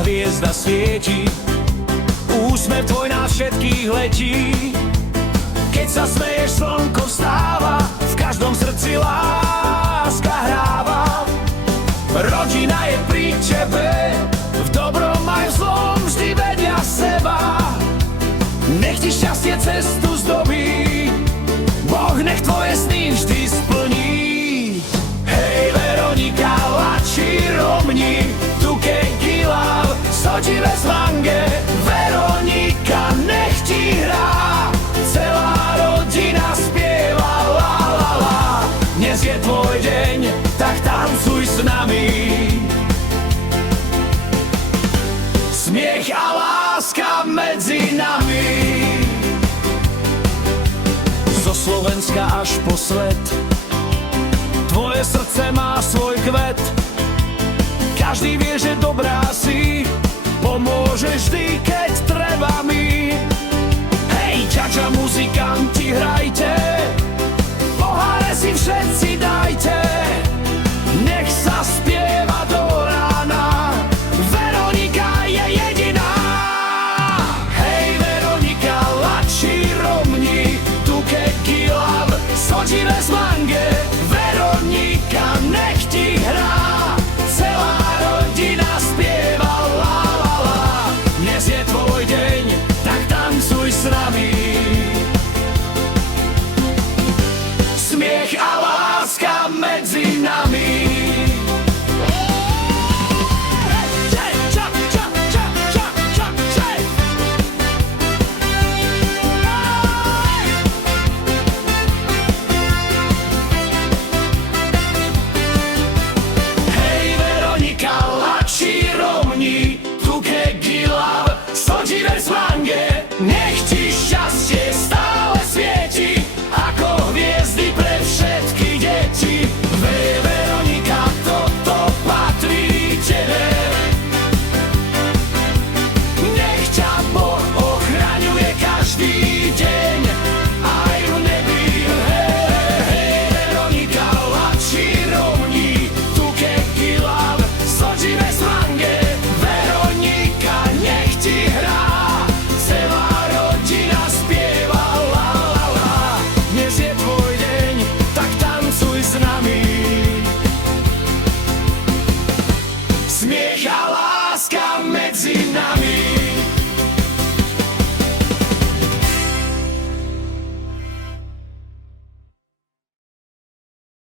každá hviezda svieti, úsmev tvoj nás všetkých letí. Keď sa smeješ, slnko vstáva, v každom srdci láska hráva. Rodina je pri tebe, v dobrom aj v zlom vždy vedia seba. Nech ti šťastie cestu zdobí, Boh nech tvoje sny vždy splní. Hej Veronika, Lači, Romni, Tuke, Gilav, Sodi bez Mange. Veronika, nech ti hrá, celá rodina spieva la la la. Dnes je tvoj deň, tak tancuj s nami. Smiech a láska medzi nami. Zo Slovenska až po svet, tvoje srdce má svoj kvet. Každý vie, že dobrá si, pomôžeš vždy, keď treba mi. Hej, čača, muzikanti, hrajte, poháre si všetci dajte. Nech sa spieva do rána, Veronika je jediná. Hej Veronika, Lači, Romni, Tuke, Gilav, Sodi bez Mange. Veronika, nech ti hrá, celá rodina spieva la la la. Dnes je tvoj deň, tak tancuj s nami. Smiech a láska medzi nami. Hej Veronika, Lači, Romni, Tuke, Gilav, Sodi bez Mange. Nech ti šťastie stále svieti, ako hviezdy pre všetky deti. Veronika, toto patrí tebe. Nech ťa Boh ochraňuje každý deň, aj v nebi. Hej Veronika, Lači, Romni, Tuke, Gilav, Sodi bez Mange. Veronika, nech ti hrá, celá rodina spieva la la la. Dnes je tvoj deň, tak tancuj s nami. Smiech a láska medzi nami.